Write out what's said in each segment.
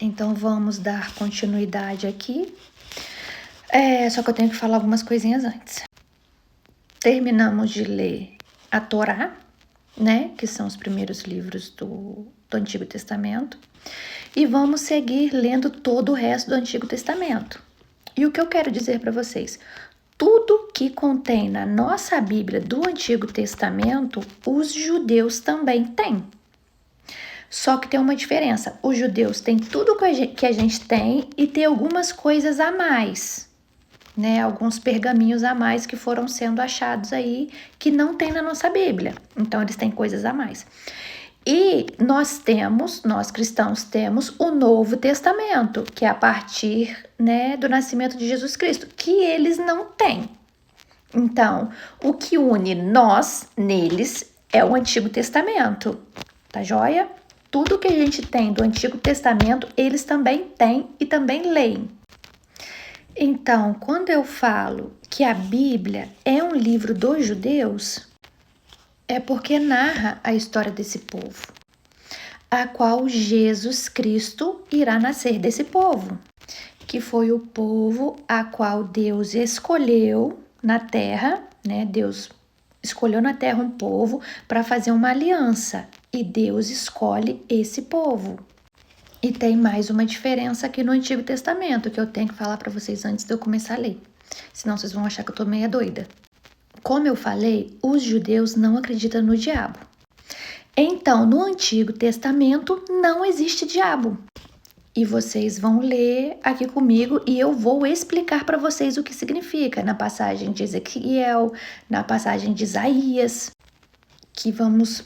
Então vamos dar continuidade aqui. Só que eu tenho que falar algumas coisinhas antes. Terminamos de ler a Torá, né? Que são os primeiros livros do Antigo Testamento. E vamos seguir lendo todo o resto do Antigo Testamento. E o que eu quero dizer para vocês? Tudo que contém na nossa Bíblia do Antigo Testamento, os judeus também têm. Só que tem uma diferença. Os judeus têm tudo que a gente tem e tem algumas coisas a mais, né? Alguns pergaminhos a mais que foram sendo achados aí que não tem na nossa Bíblia. Então, eles têm coisas a mais. E nós cristãos temos o Novo Testamento, que é a partir, né, do nascimento de Jesus Cristo, que eles não têm. Então, o que une nós neles é o Antigo Testamento, tá joia? Tudo que a gente tem do Antigo Testamento, eles também têm e também leem. Então, quando eu falo que a Bíblia é um livro dos judeus, é porque narra a história desse povo, a qual Jesus Cristo irá nascer desse povo, que foi o povo a qual Deus escolheu na terra, né? Deus escolheu na terra um povo para fazer uma aliança e Deus escolhe esse povo. E tem mais uma diferença aqui no Antigo Testamento que eu tenho que falar para vocês antes de eu começar a ler, senão vocês vão achar que eu tô meia doida. Como eu falei, os judeus não acreditam no diabo. Então, no Antigo Testamento não existe diabo. E vocês vão ler aqui comigo e eu vou explicar para vocês o que significa na passagem de Ezequiel, na passagem de Isaías, que vamos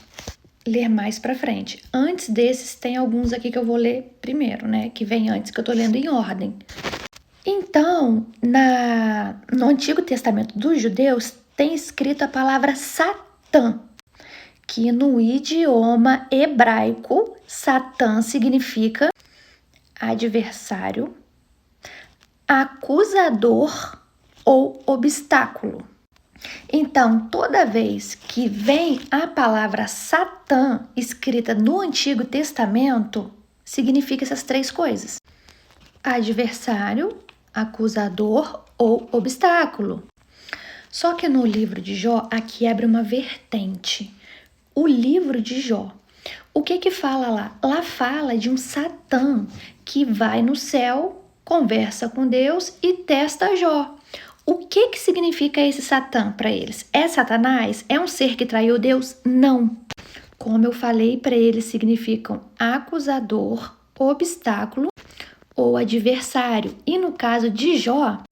ler mais para frente. Antes desses, tem alguns aqui que eu vou ler primeiro, né? Que vem antes, que eu tô lendo em ordem. Então, no Antigo Testamento dos judeus, tem escrito a palavra Satã, que no idioma hebraico, Satã significa adversário, acusador ou obstáculo. Então, toda vez que vem a palavra Satã escrita no Antigo Testamento, significa essas três coisas: adversário, acusador ou obstáculo. Só que no livro de Jó, aqui abre uma vertente. O livro de Jó. O que fala lá? Lá fala de um Satã que vai no céu, conversa com Deus e testa Jó. O que significa esse Satã para eles? É Satanás? É um ser que traiu Deus? Não. Como eu falei, para eles significam acusador, obstáculo ou adversário. E no caso de Jó,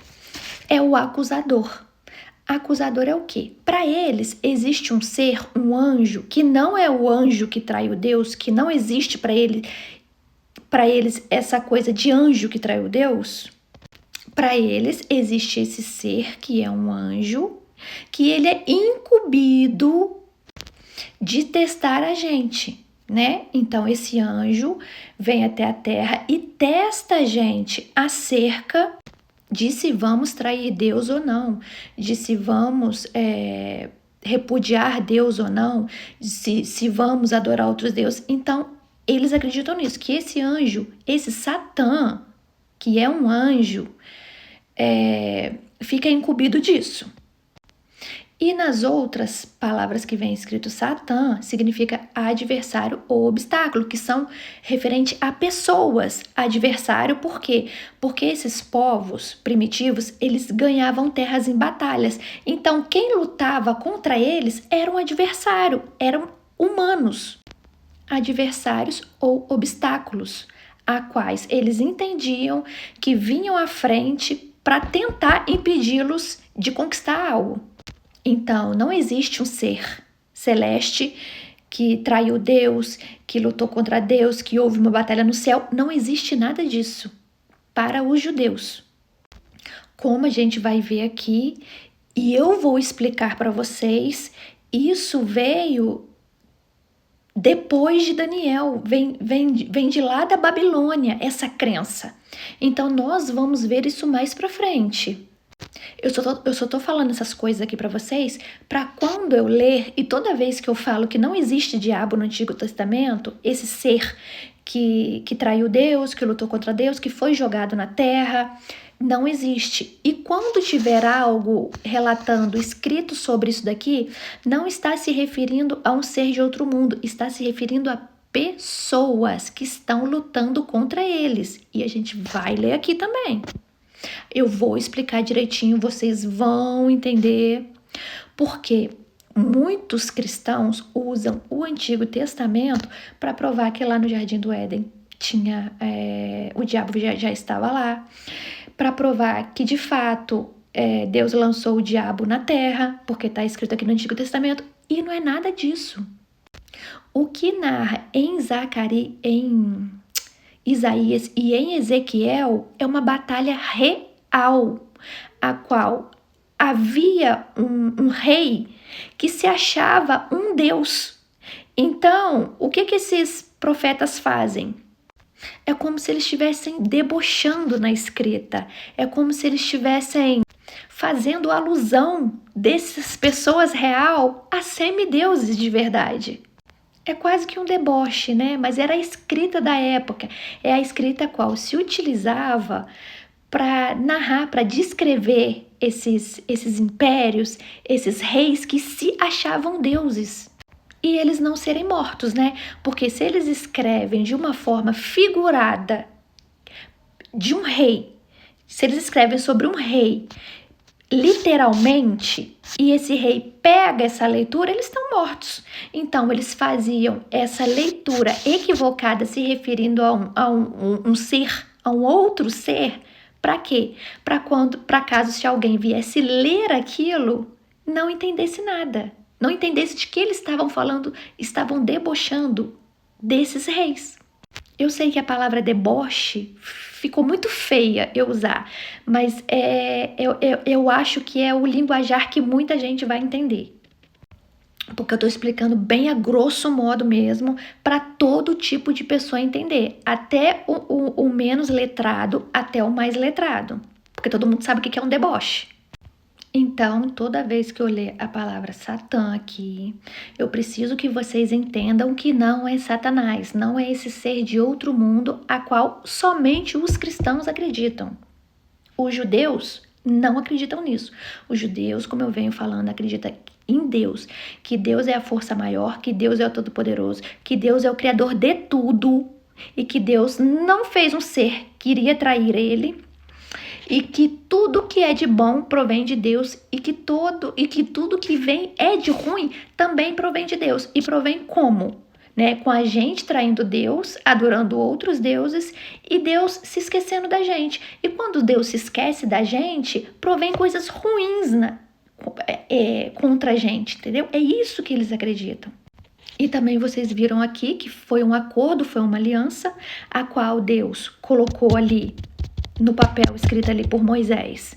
é o acusador. Acusador é o quê? Para eles, existe um ser, um anjo, que não é o anjo que traiu Deus, que não existe para eles essa coisa de anjo que traiu Deus. Para eles, existe esse ser que é um anjo, que ele é incumbido de testar a gente, né? Então, esse anjo vem até a terra e testa a gente acerca de se vamos trair Deus ou não, de se vamos repudiar Deus ou não, se vamos adorar outros deuses. Então, eles acreditam nisso, que esse anjo, esse Satã, que é um anjo, fica incumbido disso. E nas outras palavras que vem escrito Satã, significa adversário ou obstáculo, que são referente a pessoas. Adversário por quê? Porque esses povos primitivos, eles ganhavam terras em batalhas. Então, quem lutava contra eles era um adversário, eram humanos. Adversários ou obstáculos, a quais eles entendiam que vinham à frente para tentar impedi-los de conquistar algo. Então, não existe um ser celeste que traiu Deus, que lutou contra Deus, que houve uma batalha no céu. Não existe nada disso para os judeus. Como a gente vai ver aqui, e eu vou explicar para vocês, isso veio depois de Daniel, vem de lá da Babilônia, essa crença. Então, nós vamos ver isso mais para frente. Eu só tô falando essas coisas aqui para vocês, para quando eu ler, e toda vez que eu falo que não existe diabo no Antigo Testamento, esse ser que traiu Deus, que lutou contra Deus, que foi jogado na terra. Não existe. E quando tiver algo relatando, escrito sobre isso daqui, não está se referindo a um ser de outro mundo, está se referindo a pessoas que estão lutando contra eles. E a gente vai ler aqui também. Eu vou explicar direitinho, vocês vão entender, porque muitos cristãos usam o Antigo Testamento para provar que lá no Jardim do Éden tinha o diabo já estava lá, para provar que de fato Deus lançou o diabo na terra, porque está escrito aqui no Antigo Testamento, e não é nada disso. O que narra em em Isaías e em Ezequiel é uma batalha real, a qual havia um rei que se achava um deus. Então, o que esses profetas fazem? É como se eles estivessem debochando na escrita, é como se eles estivessem fazendo alusão dessas pessoas real a semideuses de verdade. É quase que um deboche, né? Mas era a escrita da época, é a escrita qual se utilizava para narrar, para descrever esses impérios, esses reis que se achavam deuses. E eles não serem mortos, né? Porque se eles escrevem de uma forma figurada de um rei, se eles escrevem sobre um rei literalmente, e esse rei pega essa leitura, eles estão mortos. Então, eles faziam essa leitura equivocada, se referindo a um ser, a um outro ser, para quê? Para caso se alguém viesse ler aquilo, não entendesse nada. Não entendesse de que eles estavam falando, estavam debochando desses reis. Eu sei que a palavra deboche ficou muito feia eu usar, mas eu acho que é o linguajar que muita gente vai entender. Porque eu estou explicando bem a grosso modo mesmo, para todo tipo de pessoa entender. Até o menos letrado, até o mais letrado. Porque todo mundo sabe o que é um deboche. Então, toda vez que eu ler a palavra Satã aqui, eu preciso que vocês entendam que não é Satanás, não é esse ser de outro mundo a qual somente os cristãos acreditam. Os judeus não acreditam nisso. Os judeus, como eu venho falando, acreditam em Deus, que Deus é a força maior, que Deus é o Todo-Poderoso, que Deus é o Criador de tudo e que Deus não fez um ser que iria trair ele, e que tudo que é de bom provém de Deus e que tudo que vem é de ruim também provém de Deus. E provém como? Né? Com a gente traindo Deus, adorando outros deuses e Deus se esquecendo da gente. E quando Deus se esquece da gente, provém coisas ruins contra a gente, entendeu? É isso que eles acreditam. E também vocês viram aqui que foi um acordo, foi uma aliança, a qual Deus colocou ali no papel escrito ali por Moisés,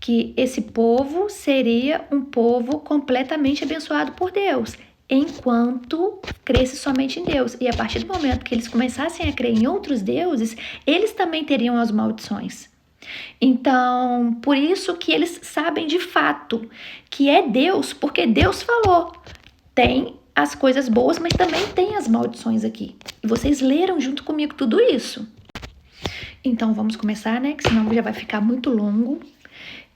que esse povo seria um povo completamente abençoado por Deus, enquanto cresce somente em Deus. E a partir do momento que eles começassem a crer em outros deuses, eles também teriam as maldições. Então, por isso que eles sabem de fato que é Deus, porque Deus falou. Tem as coisas boas, mas também tem as maldições aqui. E vocês leram junto comigo tudo isso. Então vamos começar, né? Que senão já vai ficar muito longo.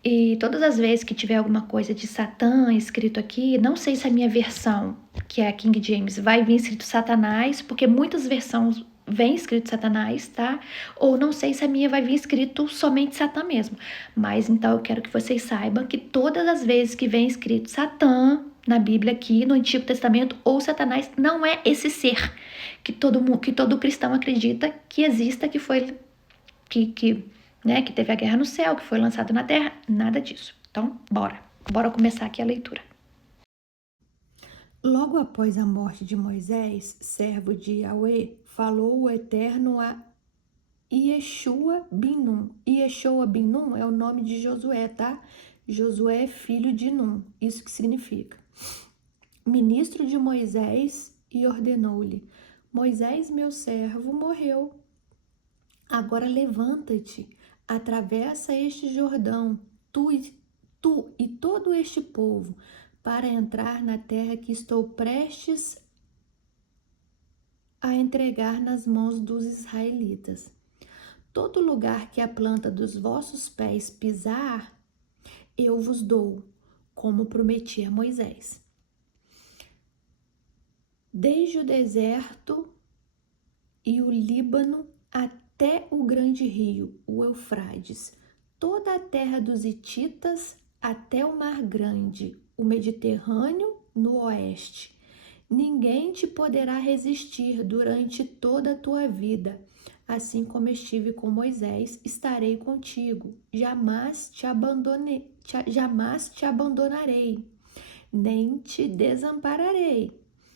E todas as vezes que tiver alguma coisa de Satã escrito aqui, não sei se a minha versão, que é a King James, vai vir escrito Satanás, porque muitas versões vem escrito Satanás, tá? Ou não sei se a minha vai vir escrito somente Satã mesmo. Mas então eu quero que vocês saibam que todas as vezes que vem escrito Satã na Bíblia aqui, no Antigo Testamento, ou Satanás, não é esse ser que todo cristão acredita que exista, que foi que teve a guerra no céu, que foi lançado na terra, nada disso. Então, bora começar aqui a leitura. Logo após a morte de Moisés, servo de Yahweh, falou o Eterno a Yeshua bin Nun. Yeshua bin Nun é o nome de Josué, tá? Josué, filho de Nun. Isso que significa. Ministro de Moisés, e ordenou-lhe: Moisés, meu servo, morreu. Agora levanta-te, atravessa este Jordão, tu e todo este povo, para entrar na terra que estou prestes a entregar nas mãos dos israelitas. Todo lugar que a planta dos vossos pés pisar, eu vos dou, como prometi a Moisés. Desde o deserto e o Líbano até o grande rio, o Eufrates, toda a terra dos hititas até o Mar Grande, o Mediterrâneo no oeste. Ninguém te poderá resistir durante toda a tua vida. Assim como estive com Moisés, estarei contigo. Jamais te abandonarei, nem te desampararei.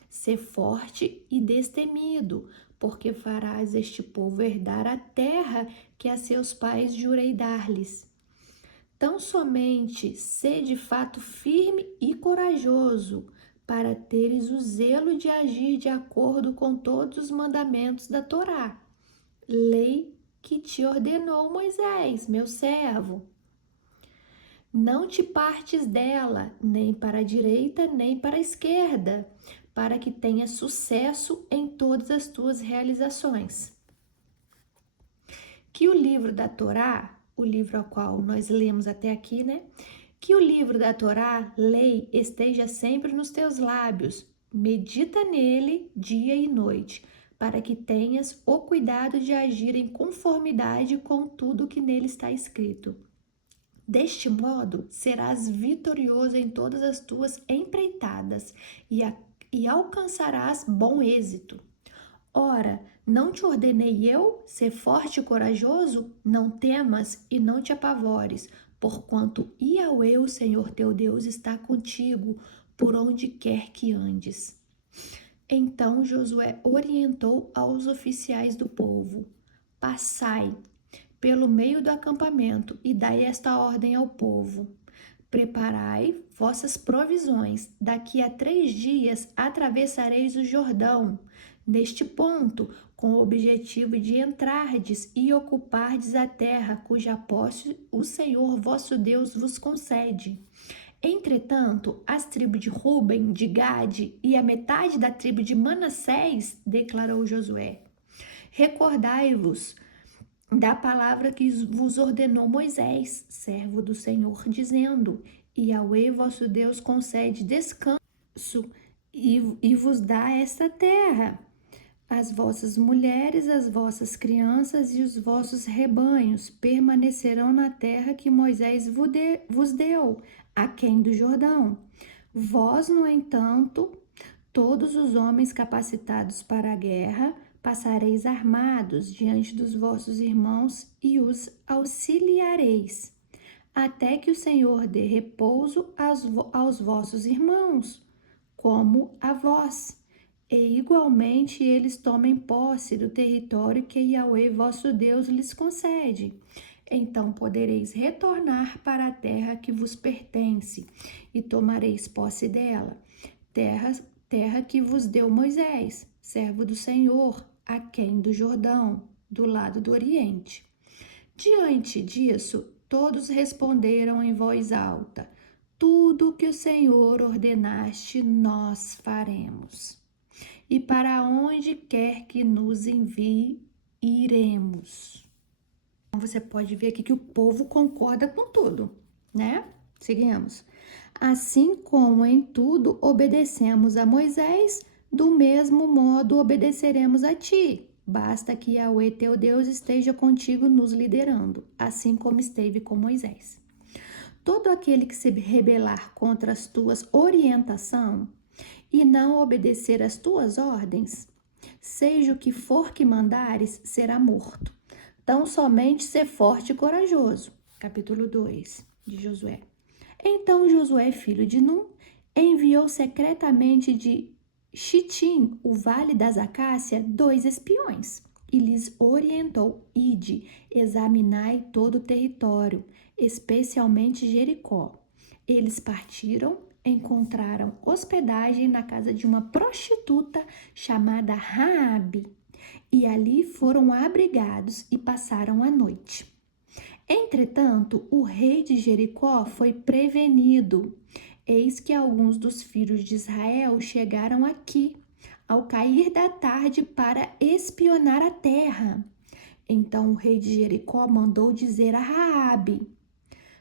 Sê forte e destemido, porque farás este povo herdar a terra que a seus pais jurei dar-lhes. Tão somente sê de fato firme e corajoso, para teres o zelo de agir de acordo com todos os mandamentos da Torá, lei que te ordenou Moisés, meu servo. Não te partes dela, nem para a direita, nem para a esquerda, para que tenhas sucesso em todas as tuas realizações. Que o livro da Torá, o livro ao qual nós lemos até aqui, né? Que o livro da Torá, lei, esteja sempre nos teus lábios. Medita nele dia e noite, para que tenhas o cuidado de agir em conformidade com tudo que nele está escrito. Deste modo, serás vitorioso em todas as tuas empreitadas e alcançarás bom êxito. Ora, não te ordenei eu ser forte e corajoso? Não temas e não te apavores, porquanto Yahweh, o Senhor teu Deus, está contigo por onde quer que andes. Então Josué orientou aos oficiais do povo: passai pelo meio do acampamento e dai esta ordem ao povo: preparai vossas provisões, daqui a 3 dias atravessareis o Jordão, neste ponto, com o objetivo de entrardes e ocupardes a terra cuja posse o Senhor vosso Deus vos concede. Entretanto, as tribos de Ruben, de Gade e a metade da tribo de Manassés, declarou Josué: recordai-vos da palavra que vos ordenou Moisés, servo do Senhor, dizendo: Yahweh vosso Deus concede descanso e vos dá esta terra. As vossas mulheres, as vossas crianças e os vossos rebanhos permanecerão na terra que Moisés vos deu, aquém do Jordão. Vós, no entanto, todos os homens capacitados para a guerra, passareis armados diante dos vossos irmãos e os auxiliareis, até que o Senhor dê repouso aos vossos irmãos, como a vós, e igualmente eles tomem posse do território que Yahweh vosso Deus lhes concede. Então podereis retornar para a terra que vos pertence, e tomareis posse dela, terra que vos deu Moisés, servo do Senhor, aquém do Jordão, do lado do Oriente. Diante disso, todos responderam em voz alta: tudo o que o Senhor ordenaste, nós faremos. E para onde quer que nos envie, iremos. Então, você pode ver aqui que o povo concorda com tudo, né? Seguimos. Assim como em tudo obedecemos a Moisés, do mesmo modo obedeceremos a ti. Basta que Yahweh teu Deus esteja contigo nos liderando, assim como esteve com Moisés. Todo aquele que se rebelar contra as tuas orientações e não obedecer às tuas ordens, seja o que for que mandares, será morto. Tão somente ser forte e corajoso. Capítulo 2 de Josué. Então Josué, filho de Num, enviou secretamente de Chitim, o vale das Acácias, 2 espiões, e lhes orientou: ide, examinai todo o território, especialmente Jericó. Eles partiram, encontraram hospedagem na casa de uma prostituta chamada Raabe, e ali foram abrigados e passaram a noite. Entretanto, o rei de Jericó foi prevenido. Eis que alguns dos filhos de Israel chegaram aqui, ao cair da tarde para espionar a terra. Então o rei de Jericó mandou dizer a Raabe: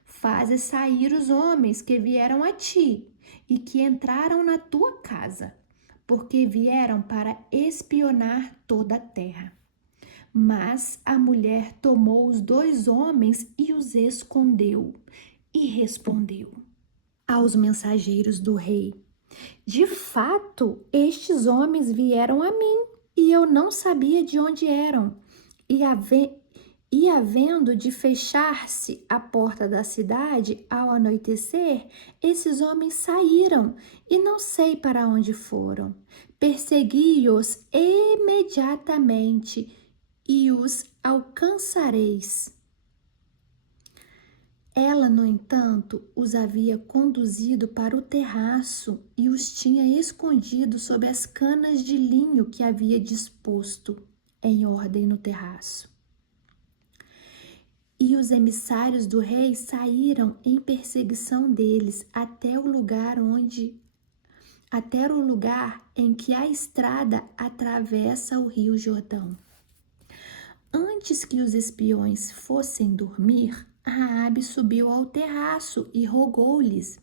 faze sair os homens que vieram a ti e que entraram na tua casa, porque vieram para espionar toda a terra. Mas a mulher tomou os 2 homens e os escondeu, e respondeu aos mensageiros do rei: de fato, estes homens vieram a mim, e eu não sabia de onde eram. E havendo de fechar-se a porta da cidade ao anoitecer, esses homens saíram, e não sei para onde foram. Persegui-os imediatamente, e os alcançareis. Ela, no entanto, os havia conduzido para o terraço e os tinha escondido sob as canas de linho que havia disposto em ordem no terraço. E os emissários do rei saíram em perseguição deles até o lugar em que a estrada atravessa o rio Jordão. Antes que os espiões fossem dormir, Raabe subiu ao terraço e rogou-lhes: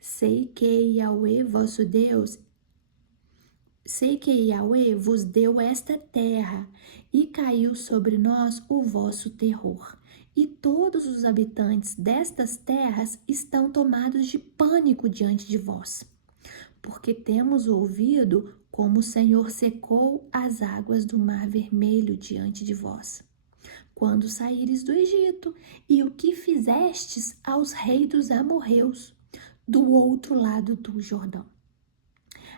sei que Yahweh vos deu esta terra, e caiu sobre nós o vosso terror. E todos os habitantes destas terras estão tomados de pânico diante de vós, porque temos ouvido como o Senhor secou as águas do Mar Vermelho diante de vós, quando saíres do Egito, e o que fizestes aos reis dos amorreus, do outro lado do Jordão,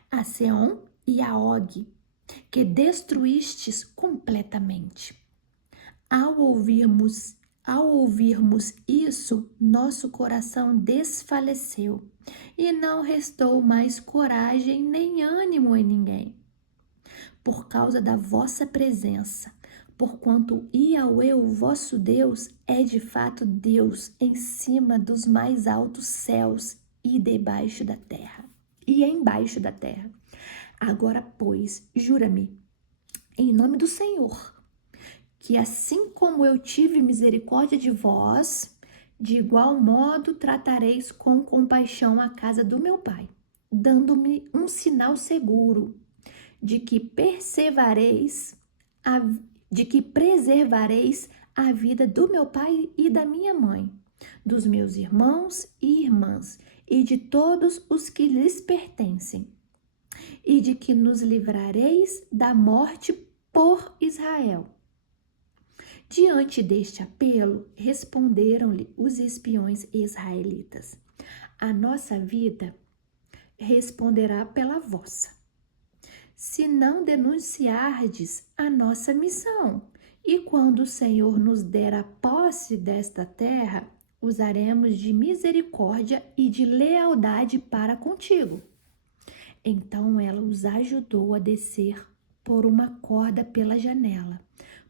a Seom e a Og, que destruístes completamente. Ao ouvirmos isso, nosso coração desfaleceu, e não restou mais coragem nem ânimo em ninguém, por causa da vossa presença, porquanto Yahweh, o vosso Deus, é de fato Deus em cima dos mais altos céus e debaixo da terra, e embaixo da terra. Agora, pois, jura-me, em nome do Senhor, que assim como eu tive misericórdia de vós, de igual modo tratareis com compaixão a casa do meu pai, dando-me um sinal seguro de que preservareis a vida do meu pai e da minha mãe, dos meus irmãos e irmãs, e de todos os que lhes pertencem, e de que nos livrareis da morte por Israel. Diante deste apelo, responderam-lhe os espiões israelitas: a nossa vida responderá pela vossa, se não denunciardes a nossa missão. E quando o Senhor nos der a posse desta terra, usaremos de misericórdia e de lealdade para contigo. Então ela os ajudou a descer por uma corda pela janela,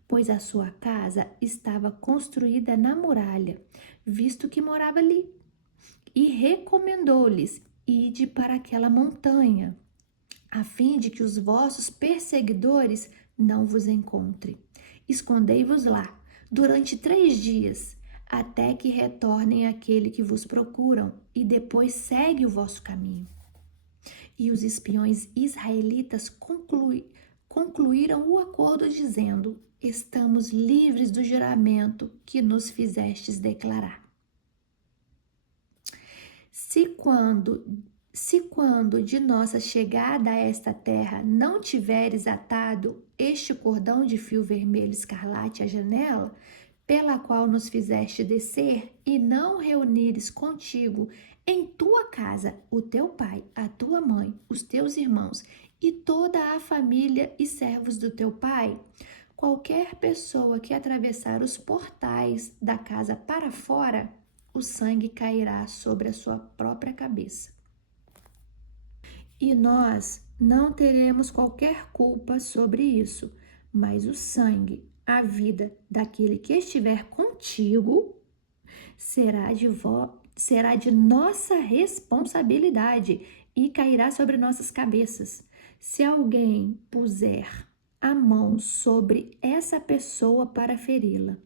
pois a sua casa estava construída na muralha, visto que morava ali. E recomendou-lhes: ide para aquela montanha, a fim de que os vossos perseguidores não vos encontrem. Escondei-vos lá durante 3 dias, até que retornem aquele que vos procuram, e depois segue o vosso caminho. E os espiões israelitas concluíram o acordo dizendo: estamos livres do juramento que nos fizestes declarar. Se quando de nossa chegada a esta terra não tiveres atado este cordão de fio vermelho escarlate à janela, pela qual nos fizeste descer, e não reunires contigo em tua casa o teu pai, a tua mãe, os teus irmãos e toda a família e servos do teu pai, qualquer pessoa que atravessar os portais da casa para fora, o sangue cairá sobre a sua própria cabeça. E nós não teremos qualquer culpa sobre isso, mas o sangue, a vida daquele que estiver contigo, será de nossa responsabilidade e cairá sobre nossas cabeças. Se alguém puser a mão sobre essa pessoa para feri-la,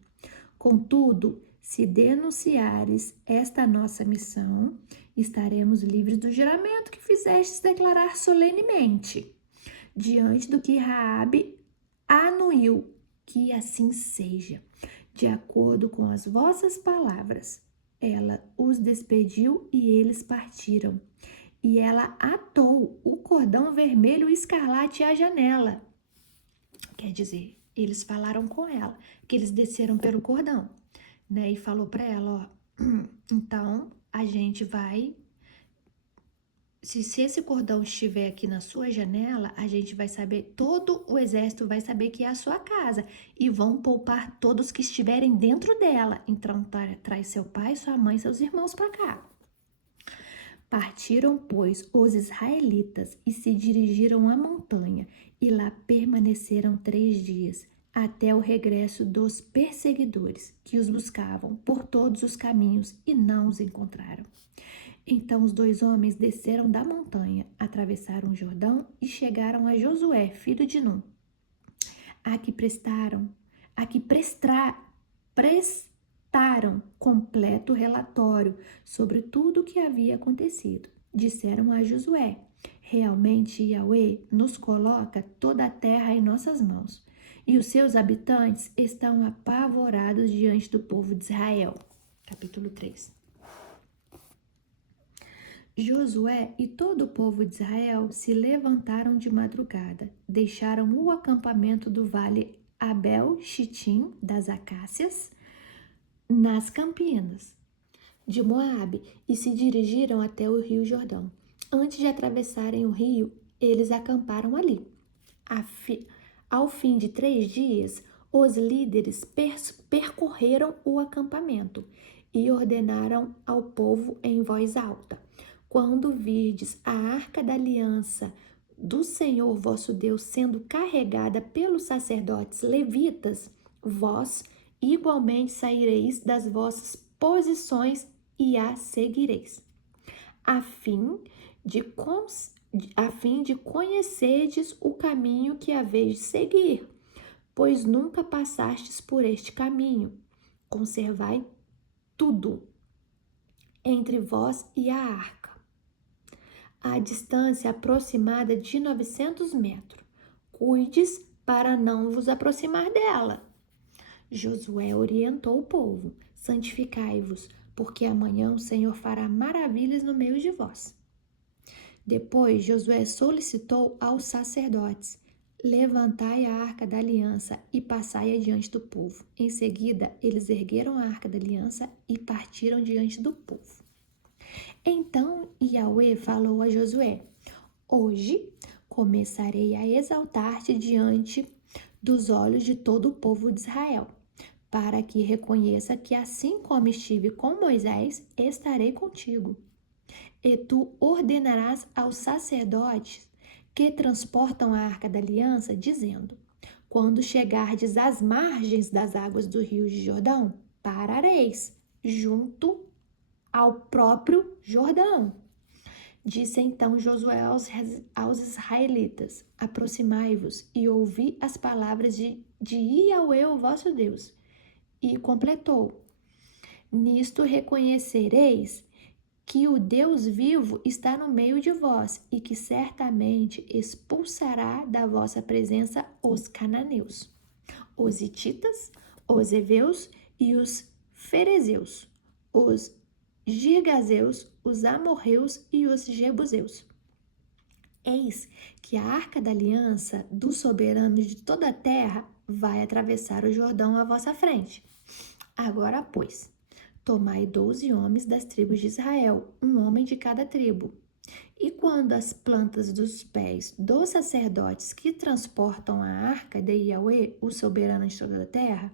contudo, se denunciares esta nossa missão, estaremos livres do juramento que fizestes declarar solenemente, diante do que Raabe anuiu, que assim seja, de acordo com as vossas palavras. Ela os despediu e eles partiram. E ela atou o cordão vermelho e escarlate à janela. Quer dizer, eles falaram com ela, que eles desceram pelo cordão, né? E falou para ela, ó, então a gente vai, se esse cordão estiver aqui na sua janela, a gente vai saber, todo o exército vai saber que é a sua casa e vão poupar todos que estiverem dentro dela. Então traz seu pai, sua mãe, seus irmãos para cá. Partiram, pois, os israelitas e se dirigiram à montanha, e lá permaneceram 3 dias, até o regresso dos perseguidores, que os buscavam por todos os caminhos e não os encontraram. Então os 2 homens desceram da montanha, atravessaram o Jordão e chegaram a Josué, filho de Num, a que prestaram completo relatório sobre tudo o que havia acontecido. Disseram a Josué: realmente Yahweh nos coloca toda a terra em nossas mãos, e os seus habitantes estão apavorados diante do povo de Israel. Capítulo 3. Josué e todo o povo de Israel se levantaram de madrugada, deixaram o acampamento do vale Abel-Shitim das Acácias, nas campinas de Moabe, e se dirigiram até o rio Jordão. Antes de atravessarem o rio, eles acamparam ali. Ao fim de 3 dias, os líderes percorreram o acampamento e ordenaram ao povo em voz alta: quando virdes a arca da aliança do Senhor vosso Deus sendo carregada pelos sacerdotes levitas, vós igualmente saireis das vossas posições e a seguireis, a fim de conhecerdes o caminho que haveis de seguir, pois nunca passastes por este caminho. Conservai tudo entre vós e a arca, a distância aproximada de 900 metros. Cuides para não vos aproximar dela. Josué orientou o povo: santificai-vos, porque amanhã o Senhor fará maravilhas no meio de vós. Depois Josué solicitou aos sacerdotes: levantai a arca da aliança e passai adiante do povo. Em seguida, eles ergueram a arca da aliança e partiram diante do povo. Então Yahweh falou a Josué: hoje começarei a exaltar-te diante dos olhos de todo o povo de Israel, para que reconheça que assim como estive com Moisés, estarei contigo. E tu ordenarás aos sacerdotes que transportam a arca da aliança, dizendo: quando chegardes às margens das águas do rio de Jordão, parareis junto ao próprio Jordão. Disse então Josué aos israelitas: aproximai-vos e ouvi as palavras de Yahweh, o vosso Deus. E completou: nisto reconhecereis que o Deus vivo está no meio de vós e que certamente expulsará da vossa presença os cananeus, os hititas, os heveus e os ferezeus, os girgazeus, os amorreus e os jebuseus. Eis que a arca da aliança do soberano de toda a terra vai atravessar o Jordão à vossa frente. Agora, pois, tomai 12 homens das tribos de Israel, um homem de cada tribo. E quando as plantas dos pés dos sacerdotes que transportam a arca de Yahweh, o soberano de toda a terra,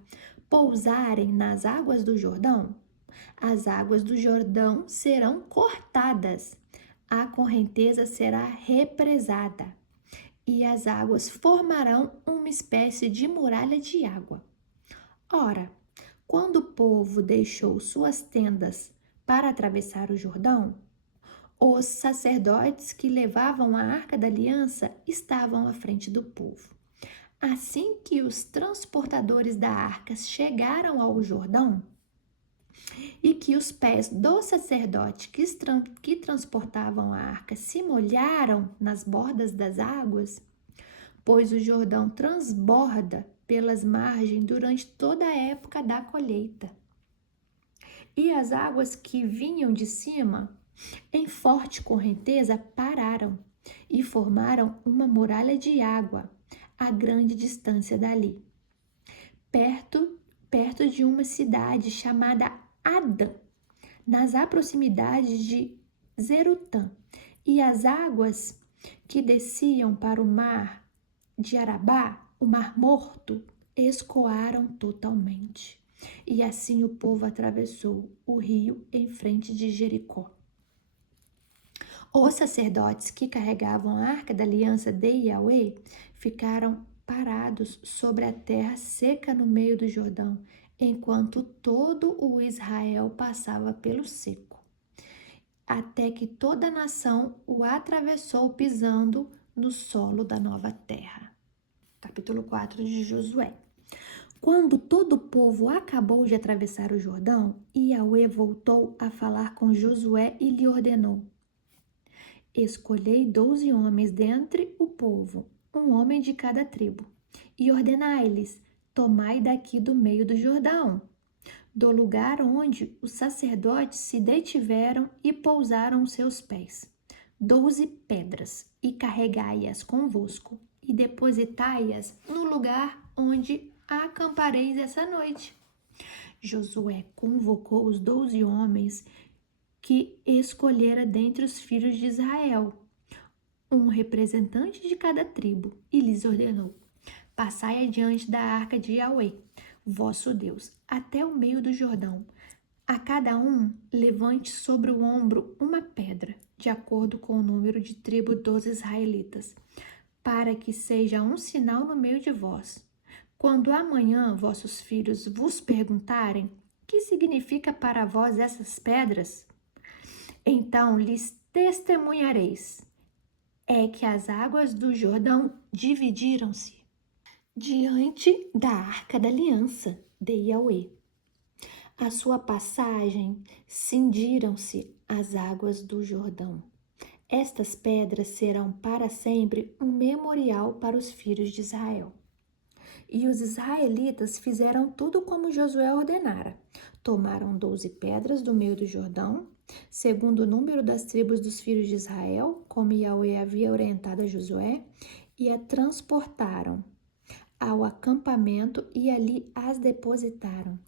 pousarem nas águas do Jordão, as águas do Jordão serão cortadas, a correnteza será represada, e as águas formarão uma espécie de muralha de água. Ora, quando o povo deixou suas tendas para atravessar o Jordão, Os sacerdotes que levavam a Arca da Aliança estavam à frente do povo. Assim que os transportadores da arca chegaram ao Jordão e que os pés do sacerdote que transportavam a arca se molharam nas bordas das águas, pois o Jordão transborda pelas margens durante toda a época da colheita. E as águas que vinham de cima, em forte correnteza, pararam e formaram uma muralha de água a grande distância dali, perto de uma cidade chamada Adã, nas proximidades de Zerutã. E as águas que desciam para o mar de Arabá, o Mar Morto, escoaram totalmente. E assim o povo atravessou o rio em frente de Jericó. Os sacerdotes que carregavam a Arca da Aliança de Yahweh ficaram parados sobre a terra seca no meio do Jordão, enquanto todo o Israel passava pelo seco, até que toda a nação o atravessou pisando no solo da nova terra. Capítulo 4 de Josué. Quando todo o povo acabou de atravessar o Jordão, Yahweh voltou a falar com Josué e lhe ordenou: escolhei 12 homens dentre o povo, um homem de cada tribo, e ordenai-lhes: tomai daqui do meio do Jordão, do lugar onde os sacerdotes se detiveram e pousaram seus pés, 12 pedras, e carregai-as convosco, e depositai-as no lugar onde acampareis essa noite. Josué convocou os 12 homens que escolhera dentre os filhos de Israel, um representante de cada tribo, e lhes ordenou: passai adiante da arca de Yahweh, vosso Deus, até o meio do Jordão. A cada um levante sobre o ombro uma pedra, de acordo com o número de tribo dos israelitas, para que seja um sinal no meio de vós. Quando amanhã vossos filhos vos perguntarem: que significa para vós essas pedras? Então lhes testemunhareis: é que as águas do Jordão dividiram-se diante da Arca da Aliança de Yahweh. À sua passagem, cindiram-se as águas do Jordão. Estas pedras serão para sempre um memorial para os filhos de Israel. E os israelitas fizeram tudo como Josué ordenara. Tomaram 12 pedras do meio do Jordão, segundo o número das tribos dos filhos de Israel, como Yahweh havia orientado a Josué, e a transportaram ao acampamento e ali as depositaram.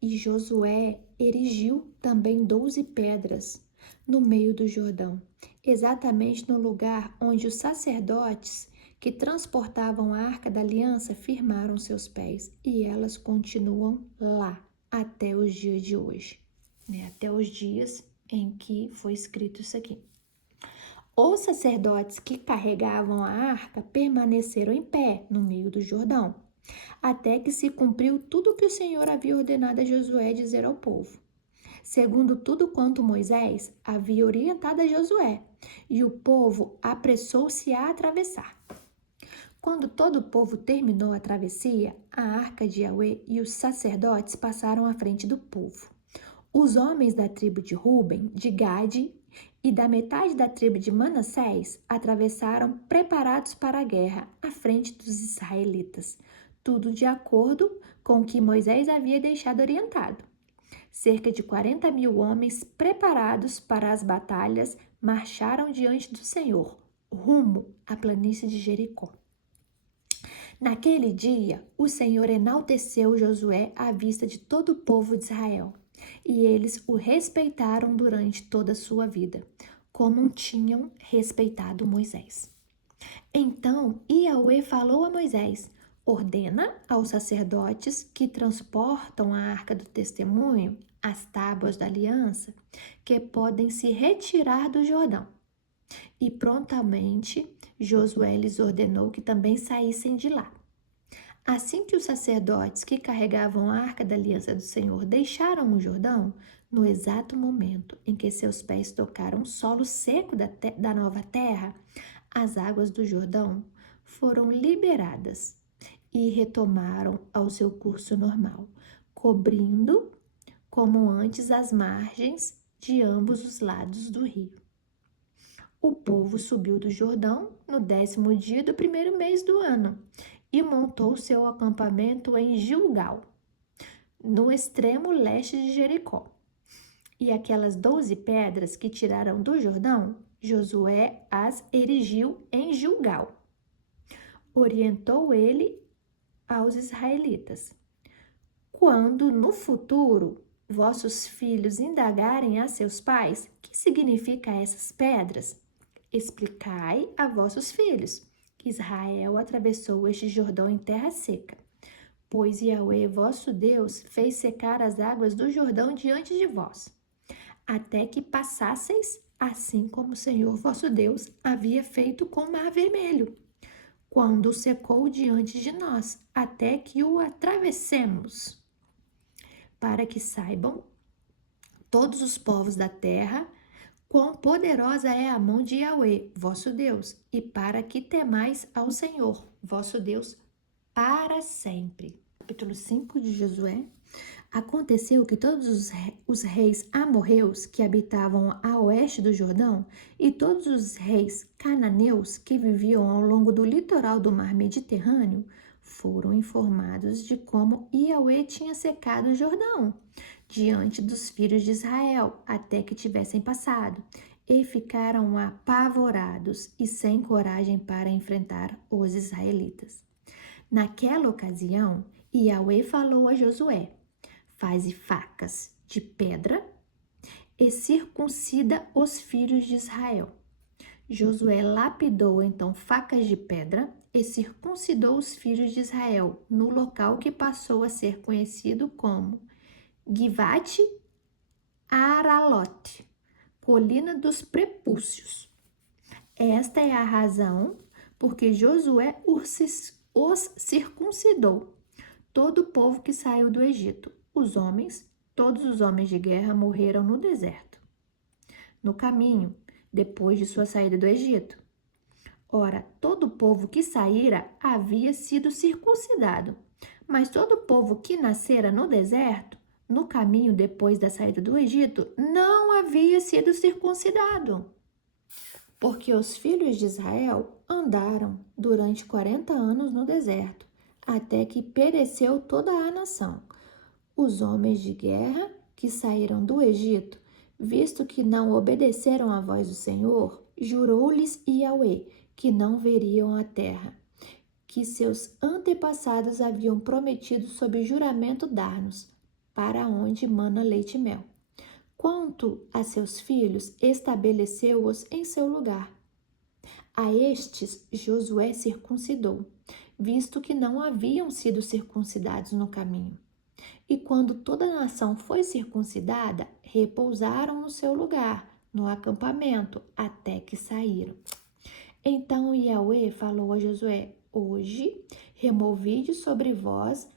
E Josué erigiu também 12 pedras no meio do Jordão, exatamente no lugar onde os sacerdotes que transportavam a Arca da Aliança firmaram seus pés, e elas continuam lá até os dias de hoje, até os dias em que foi escrito isso aqui. Os sacerdotes que carregavam a arca permaneceram em pé no meio do Jordão, até que se cumpriu tudo o que o Senhor havia ordenado a Josué dizer ao povo, segundo tudo quanto Moisés havia orientado a Josué, e o povo apressou-se a atravessar. Quando todo o povo terminou a travessia, a arca de Yahweh e os sacerdotes passaram à frente do povo. Os homens da tribo de Ruben, de Gade e da metade da tribo de Manassés atravessaram preparados para a guerra à frente dos israelitas, tudo de acordo com o que Moisés havia deixado orientado. Cerca de 40.000 homens preparados para as batalhas marcharam diante do Senhor, rumo à planície de Jericó. Naquele dia, o Senhor enalteceu Josué à vista de todo o povo de Israel, e eles o respeitaram durante toda a sua vida, como tinham respeitado Moisés. Então, Yahweh falou a Moisés: ordena aos sacerdotes que transportam a arca do testemunho, as tábuas da aliança, que podem se retirar do Jordão. E prontamente Josué lhes ordenou que também saíssem de lá. Assim que os sacerdotes que carregavam a arca da aliança do Senhor deixaram o Jordão, no exato momento em que seus pés tocaram o solo seco da nova terra, as águas do Jordão foram liberadas e retomaram ao seu curso normal, cobrindo, como antes, as margens de ambos os lados do rio. O povo subiu do Jordão no 10º dia do primeiro mês do ano e montou seu acampamento em Gilgal, no extremo leste de Jericó. E aquelas 12 pedras que tiraram do Jordão, Josué as erigiu em Gilgal. Orientou ele aos israelitas: quando no futuro vossos filhos indagarem a seus pais que significa essas pedras, explicai a vossos filhos que Israel atravessou este Jordão em terra seca, pois Yahweh vosso Deus fez secar as águas do Jordão diante de vós, até que passasseis, assim como o Senhor vosso Deus havia feito com o Mar Vermelho, quando o secou diante de nós, até que o atravessemos, para que saibam todos os povos da terra quão poderosa é a mão de Yahweh, vosso Deus, e para que temais ao Senhor, vosso Deus, para sempre. Capítulo 5 de Josué. Aconteceu que todos os reis amorreus que habitavam a oeste do Jordão e todos os reis cananeus que viviam ao longo do litoral do mar Mediterrâneo foram informados de como Yahweh tinha secado o Jordão diante dos filhos de Israel até que tivessem passado, e ficaram apavorados e sem coragem para enfrentar os israelitas. Naquela ocasião, Yahweh falou a Josué: faze facas de pedra e circuncida os filhos de Israel. Josué lapidou então facas de pedra e circuncidou os filhos de Israel no local que passou a ser conhecido como Givat Aralote, colina dos prepúcios. Esta é a razão porque Josué os circuncidou, todo o povo que saiu do Egito. Todos os homens de guerra morreram no deserto, no caminho, depois de sua saída do Egito. Ora, todo o povo que saíra havia sido circuncidado, mas todo o povo que nascera no deserto, no caminho depois da saída do Egito, não havia sido circuncidado. Porque os filhos de Israel andaram durante 40 anos no deserto, até que pereceu toda a nação. Os homens de guerra que saíram do Egito, visto que não obedeceram à voz do Senhor, jurou-lhes Yahweh que não veriam a terra, que seus antepassados haviam prometido sob juramento dar-nos, para onde mana leite e mel. Quanto a seus filhos, estabeleceu-os em seu lugar. A estes Josué circuncidou, visto que não haviam sido circuncidados no caminho. E quando toda a nação foi circuncidada, repousaram no seu lugar, no acampamento, até que saíram. Então Yahweh falou a Josué: hoje removi de sobre vós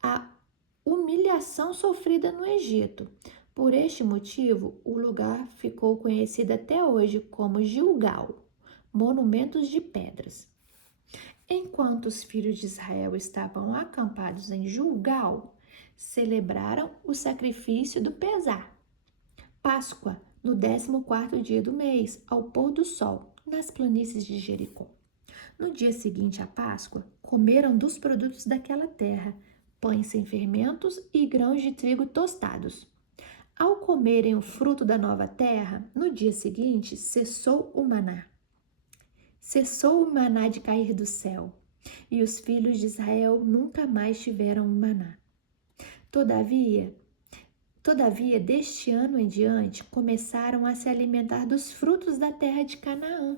a humilhação sofrida no Egito. Por este motivo, o lugar ficou conhecido até hoje como Gilgal, monumentos de pedras. Enquanto os filhos de Israel estavam acampados em Gilgal, celebraram o sacrifício do Pesar, Páscoa, no 14º dia do mês, ao pôr do sol, nas planícies de Jericó. No dia seguinte à Páscoa, comeram dos produtos daquela terra, pães sem fermentos e grãos de trigo tostados. Ao comerem o fruto da nova terra, no dia seguinte cessou o maná. Cessou o maná de cair do céu, e os filhos de Israel nunca mais tiveram maná. Todavia, deste ano em diante, começaram a se alimentar dos frutos da terra de Canaã.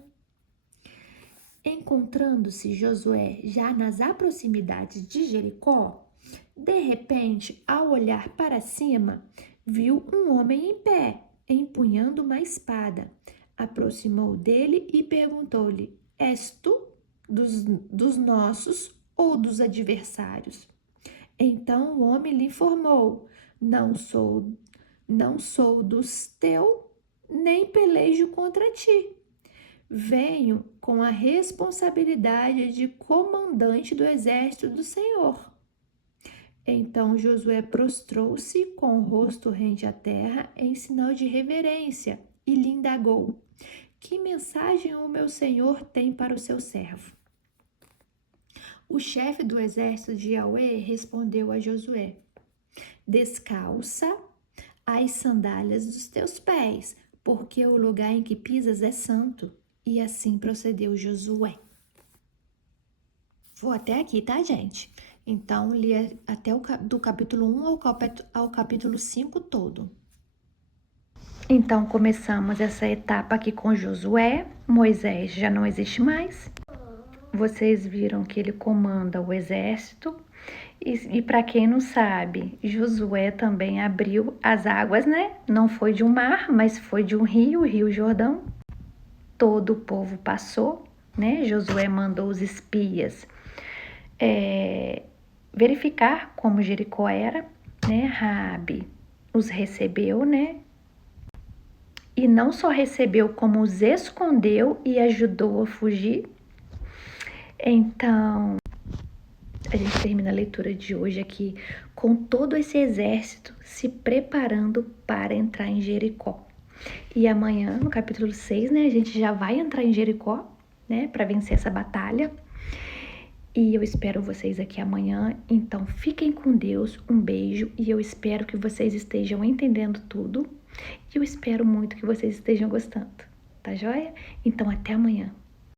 Encontrando-se Josué já nas proximidades de Jericó, de repente, ao olhar para cima, viu um homem em pé, empunhando uma espada. Aproximou dele e perguntou-lhe: és tu dos nossos ou dos adversários? Então o homem lhe informou: não sou dos teus, nem pelejo contra ti. Venho com a responsabilidade de comandante do exército do Senhor. Então Josué prostrou-se com o rosto rente à terra em sinal de reverência e lhe indagou: que mensagem o meu senhor tem para o seu servo? O chefe do exército de Yahweh respondeu a Josué: descalça as sandálias dos teus pés, porque o lugar em que pisas é santo. E assim procedeu Josué. Vou até aqui, tá, gente? Então, li até do capítulo 1 ao capítulo 5 todo. Então, começamos essa etapa aqui com Josué. Moisés já não existe mais. Vocês viram que ele comanda o exército. E para quem não sabe, Josué também abriu as águas, né? Não foi de um mar, mas foi de um rio, o Rio Jordão. Todo o povo passou, né? Josué mandou os espias verificar como Jericó era, né? Raabe os recebeu, né? E não só recebeu, como os escondeu e ajudou a fugir. Então, a gente termina a leitura de hoje aqui com todo esse exército se preparando para entrar em Jericó. E amanhã, no capítulo 6, né, a gente já vai entrar em Jericó, né, para vencer essa batalha. E eu espero vocês aqui amanhã. Então, fiquem com Deus, um beijo, e eu espero que vocês estejam entendendo tudo. E eu espero muito que vocês estejam gostando, tá joia? Então, até amanhã.